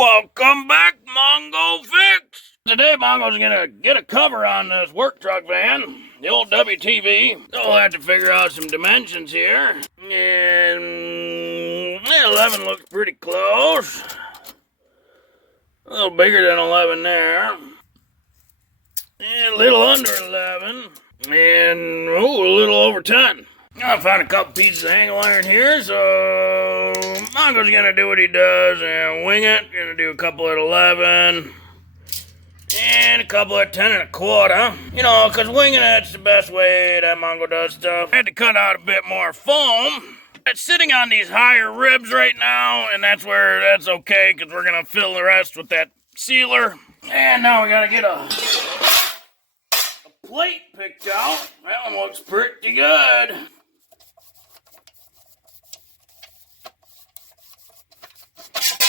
Welcome back, Mongo Fix! Today, Mongo's gonna get a cover on this work truck van, the old WTV. So we'll have to figure out some dimensions here. And 11 looks pretty close. A little bigger than 11 there. And a little under 11. And, a little over 10. I found a couple pieces of angle iron here, so Mongo's gonna do what he does and wing it. Gonna do a couple at 11 and a couple at 10 1/4. You know, because winging it's the best way that Mongo does stuff. I had to cut out a bit more foam. It's sitting on these higher ribs right now, and that's okay, because we're gonna fill the rest with that sealer. And now we gotta get a plate picked out. That one looks pretty good.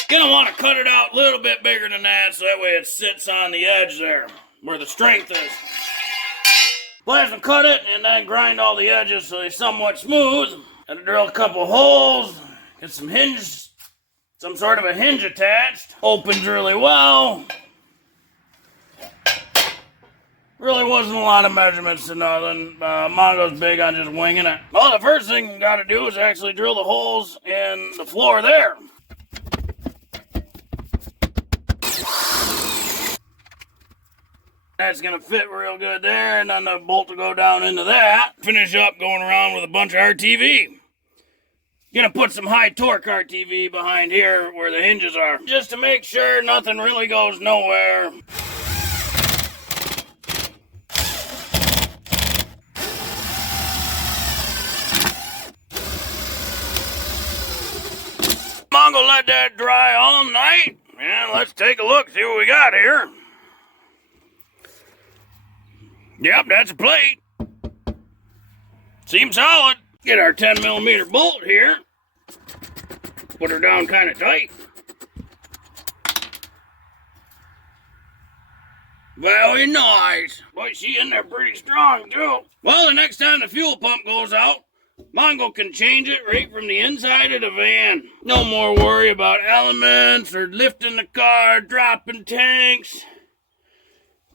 Gonna want to cut it out a little bit bigger than that, so that way it sits on the edge there, where the strength is. Plasma cut it, and then grind all the edges so they're somewhat smooth. Gotta drill a couple holes, get some hinges, some sort of a hinge attached. Opens really well. Really wasn't a lot of measurements to nothing. Mongo's big on just winging it. Well, the first thing you gotta do is actually drill the holes in the floor there. That's gonna fit real good there, and then the bolt will go down into that. Finish up going around with a bunch of RTV. Gonna put some high torque RTV behind here where the hinges are, just to make sure nothing really goes nowhere. Mongo let that dry all night, and let's take a look, see what we got here. Yep, that's a plate. Seems solid. Get our 10mm bolt here. Put her down kind of tight. Very nice. Boy, she in there pretty strong too. Well, the next time the fuel pump goes out, Mongo can change it right from the inside of the van. No more worry about elements or lifting the car, dropping tanks.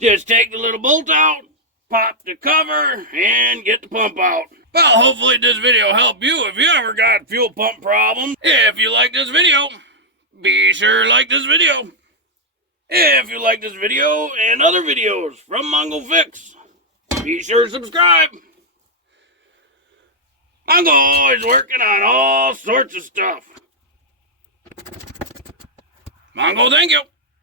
Just take the little bolt out, pop the cover, and get the pump out. Well, hopefully this video helped you if you ever got fuel pump problems. If you like this video, be sure to like this video. If you like this video and other videos from Mongo Fix, be sure to subscribe. Mongo always working on all sorts of stuff. Mongo, thank you.